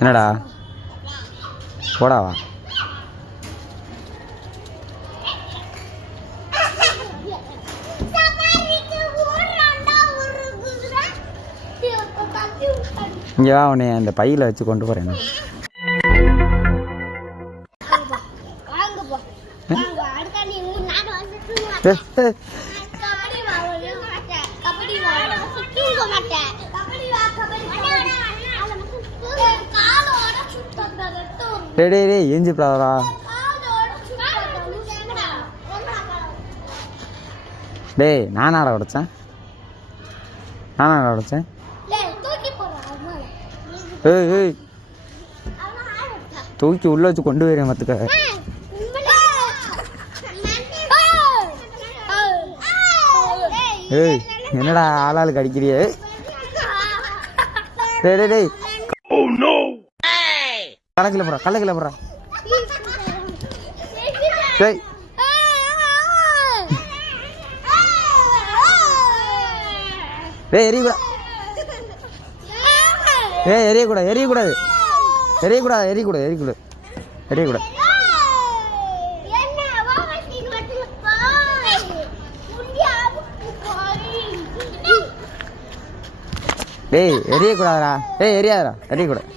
என்னடா போடாவா? இங்கே வா, உன்னை அந்த பையில் வச்சு கொண்டு போகிறேன். டே ஏஞ்சி பிளாவரா? டேய் நானாடா உடைச்சேன்? ஏய் தூக்கி உள்ள வச்சு கொண்டு போயிடுறேன் மத்துக்க. ஏய் என்னடா ஆளாளுக்கு அடிக்கிறியே? டேய் கலக்கில போறா. டேய் எரியக்கூடாது. டேய் எரியக்கூடாதுடா. எரியாதடா, எரியக்கூடாது.